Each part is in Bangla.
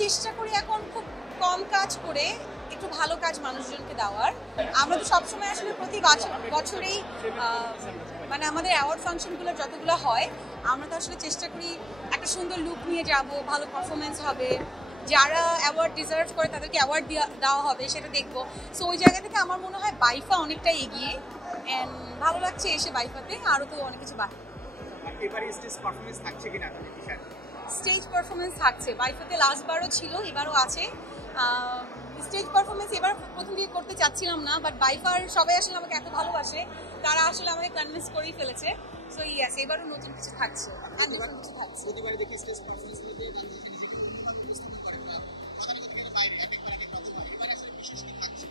চেষ্টা করি এখন খুব কম কাজ করে একটু ভালো কাজ মানুষজনকে দেওয়ার। আমরা তো সবসময় আসলে প্রতি বছরেই মানে আমাদের অ্যাওয়ার্ড ফাংশনগুলো যতগুলো হয় আমরা তো আসলে চেষ্টা করি একটা সুন্দর লুক নিয়ে যাব, ভালো পারফরমেন্স হবে, যারা অ্যাওয়ার্ড ডিজার্ভ করে তাদেরকে অ্যাওয়ার্ড দেওয়া হবে সেটা দেখবো। সো ওই জায়গা থেকে আমার মনে হয় বাইফা অনেকটা এগিয়ে, অ্যান্ড ভালো লাগছে এসে বাইফাতে। আরও তো অনেক কিছু বাকি। স্টেজ পারফরমেন্স থাকছে বাইফাতে, লাস্টবারও ছিল, এবারও আছে। স্টেজ পারফরমেন্স এবার প্রথম দিকে করতে চাচ্ছিলাম না, বাট বাইফার সবাই আসলে আমাকে এত ভালোবাসে, তারা আসলে আমাকে কনভিন্স করেই ফেলেছে। সো ইয়েস, এবারও নতুন কিছু থাকছে, আর নতুন কিছু থাকছে। প্রতিবারে দেখি স্টেজ পারফরমেন্সগুলোতে বাংলাদেশে নিজেকে অন্যভাবে উপস্থাপন করে বা গতানুগতিকের বাইরে একেকবার এক এক রকম হয়। এবারে আসলে বিশেষ কি থাকছে?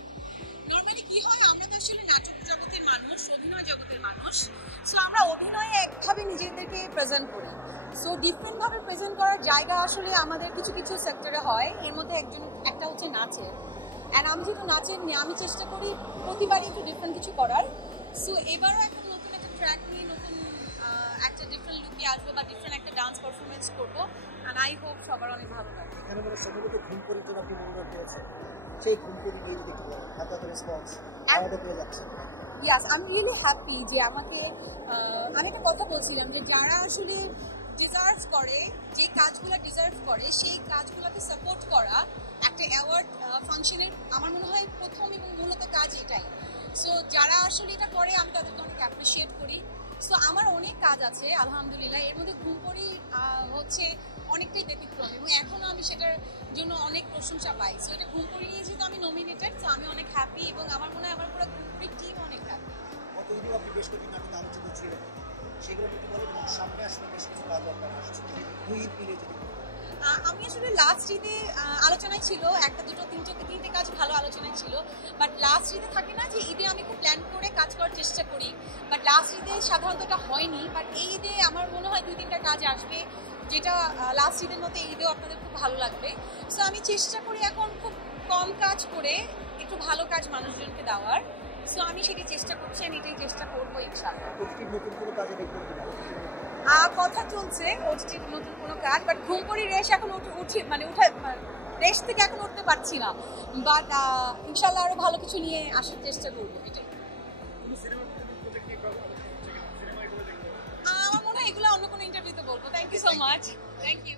নর্মালি কি হয়, আমরা তো আসলে নাটক জগতের মানুষ, অভিনয় জগতের মানুষ। সো আমরা অভিনয়ে একভাবে নিজেদেরকে প্রেজেন্ট করি। সো ডিফারেন্টভাবে প্রেজেন্ট করার জায়গা আসলে আমাদের কিছু কিছু সেক্টরে হয়। এর মধ্যে একটা হচ্ছে নাচের। অ্যান্ড আমি যেহেতু নাচের নিয়ে আমি চেষ্টা করি প্রতিবারই একটু ডিফারেন্ট কিছু করার। সো এবারও এখন নতুন একটা ট্র্যাক নিয়ে নতুন একটা ডিফারেন্ট লুকে আসবো বা ডিফারেন্ট একটা ডান্স পারফরমেন্স করবো। অ্যান্ড আই হোপ সবার অনেক ভালো লাগে। এখানে মানে সম্ভবত ঘুম পরিজন আপনি মনোনয়ন করেছেন, সেই ঘুম পরি নিয়ে দেখতে পারেন এত রেসপন্স আমাদের পেয়ে যাচ্ছে। ইয়াস, আমি রিয়েলি হ্যাপি যে আমাকে আমি একটা কথা বলছিলাম যে যারা আসলে ডিজার্ভ করে, যে কাজগুলো ডিজার্ভ করে সেই কাজগুলোকে সাপোর্ট করা একটা অ্যাওয়ার্ড ফাংশনের আমার মনে হয় প্রথম এবং মূলত কাজ এটাই। সো যারা আসলে এটা করে আমি তাদেরকে অনেক অ্যাপ্রিসিয়েট করি। সো আমার অনেক কাজ আছে আলহামদুলিল্লাহ, এর মধ্যে ঘুম পড়ি হচ্ছে অনেকটাই ব্যতিক্রম এবং এখনও আমি সেটার জন্য অনেক প্রশংসা পাই। সো এটা ঘুম পড়ি নিয়ে যেহেতু আমি নমিনেটেড, সো আমি অনেক হ্যাপি এবং আমার মনে হয় আমার পুরো ঘুম পড়ি টিম অনেক হ্যাপি। কতদিনও আপনি বেশ কয়েকদিন নাটক আলোচিত ছিলেন, সেগুলো কিন্তু বলেন সামনে আসলে বেশ কিছু কাজ আপনার আসছে দুই ঈদ মিলে যদি আমি আসলে লাস্ট ঈদে আলোচনায় ছিল একটা দুটো তিনটে কাজ ভালো আলোচনায় ছিল, বাট লাস্ট ঈদে থাকে না যে ঈদে আমি খুব প্ল্যান করে কাজ করার চেষ্টা করি, বাট লাস্ট ঈদে সাধারণত এটা হয়নি। বাট এই ঈদে আমার মনে হয় 2-3টা কাজ আসবে যেটা লাস্ট ঈদের মতো এই ঈদেও আপনাদের খুব ভালো লাগবে। সো আমি চেষ্টা করি এখন খুব কম কাজ করে একটু ভালো কাজ মানুষজনকে দেওয়ার। সো আমি সেটি চেষ্টা করছি, আমি এটাই চেষ্টা করবো ইনশাআল্লাহ। নতুন কোনো কাজে দেখবেন কিনা? কথা চলছে ওটিটির নতুন কোনো কাজ, বাট ঘুম পড়ি রেশ এখন রেশ থেকে এখন উঠতে পারছি না, বাট ইনশাল্লাহ আরো ভালো কিছু নিয়ে আসার চেষ্টা করবো, এটাই। আমার মনে হয় এগুলো অন্য কোনো ইন্টারভিউতে বলবো। Thank you so much. Thank you.